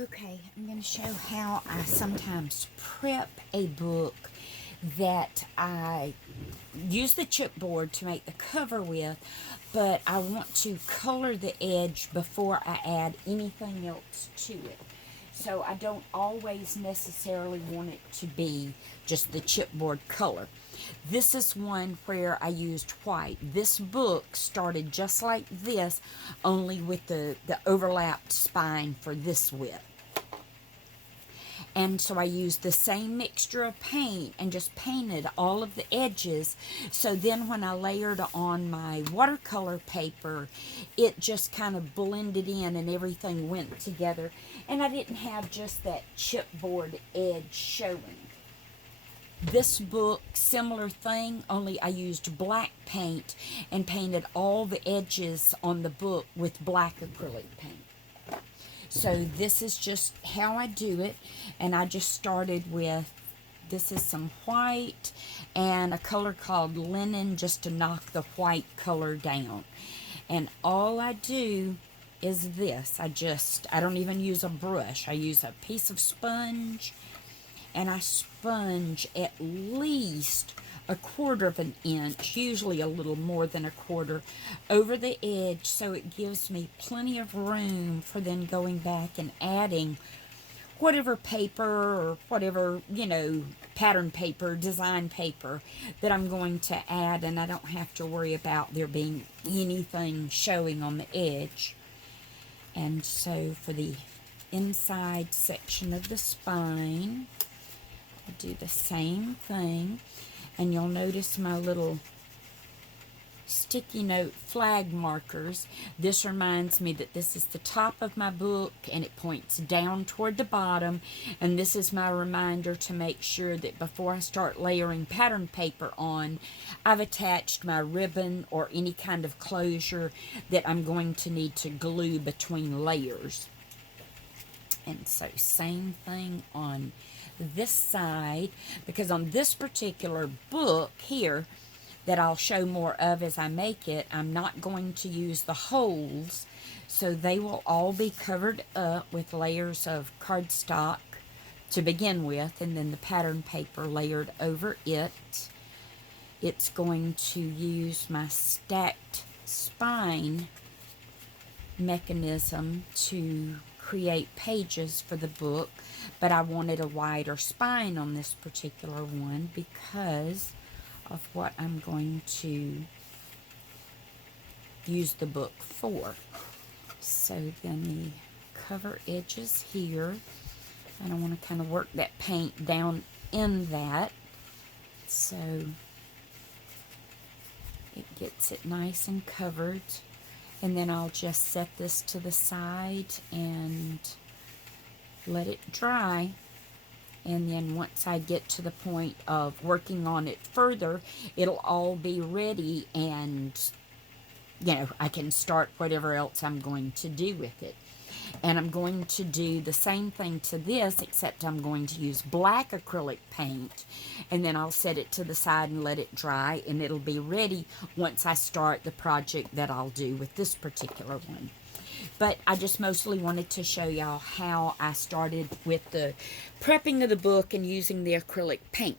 Okay, I'm going to show how I sometimes prep a book that I use the chipboard to make the cover with, but I want to color the edge before I add anything else to it. So I don't always necessarily want it to be just the chipboard color. This is one where I used white. This book started just like this, only with the overlapped spine for this width. And so I used the same mixture of paint and just painted all of the edges. So then when I layered on my watercolor paper, it just kind of blended in and everything went together. And I didn't have just that chipboard edge showing. This book, similar thing, only I used black paint and painted all the edges on the book with black acrylic paint. So this is just how I do it, and I just started with, this is some white and a color called linen just to knock the white color down. And all I do is this, I don't even use a brush. I use a piece of sponge, and I sponge at least 1/4 of an inch, usually a little more than 1/4, over the edge, so it gives me plenty of room for then going back and adding whatever paper or whatever, pattern paper, design paper that I'm going to add, and I don't have to worry about there being anything showing on the edge. And so for the inside section of the spine, I do the same thing. And you'll notice my little sticky note flag markers. This reminds me that this is the top of my book and it points down toward the bottom. And this is my reminder to make sure that before I start layering pattern paper on, I've attached my ribbon or any kind of closure that I'm going to need to glue between layers. And so same thing on this side, because on this particular book here that I'll show more of as I make it, I'm not going to use the holes, so they will all be covered up with layers of cardstock to begin with, and then the pattern paper layered over it. It's going to use my stacked spine mechanism to create pages for the book, but I wanted a wider spine on this particular one because of what I'm going to use the book for. So then the cover edges here, and I want to kind of work that paint down in that so it gets it nice and covered. And then I'll just set this to the side and let it dry. And then once I get to the point of working on it further, it'll all be ready, and I can start whatever else I'm going to do with it. And I'm going to do the same thing to this, except I'm going to use black acrylic paint, and then I'll set it to the side and let it dry, and it'll be ready once I start the project that I'll do with this particular one. But I just mostly wanted to show y'all how I started with the prepping of the book and using the acrylic paint.